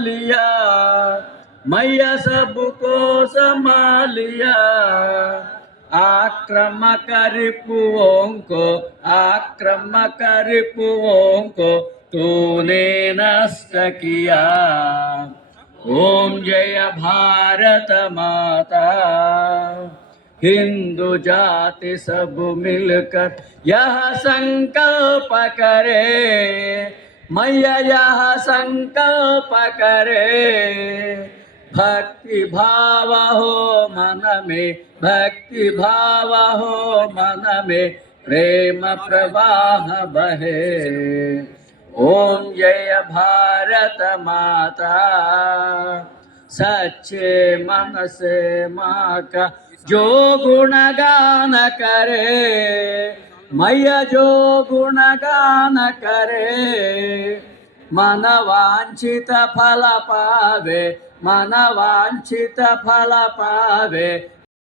लिया, मैया सबको संभालिया। आक्रमक रिपुओं को तूने नष्ट किया। ओम जय भारत माता। हिंदू जाति सब मिलकर यह संकल्प करे, मैया यह संकल्प करे। भक्ति भाव हो मन में, भक्ति भाव हो मन में, प्रेम प्रवाह बहे। ओम जय भारत माता। सच्चे मन से माँ का जो गुणगान करे, मैया जो गुणगान करे, मन वांछित फल पावे, मन वांछित फल पावे,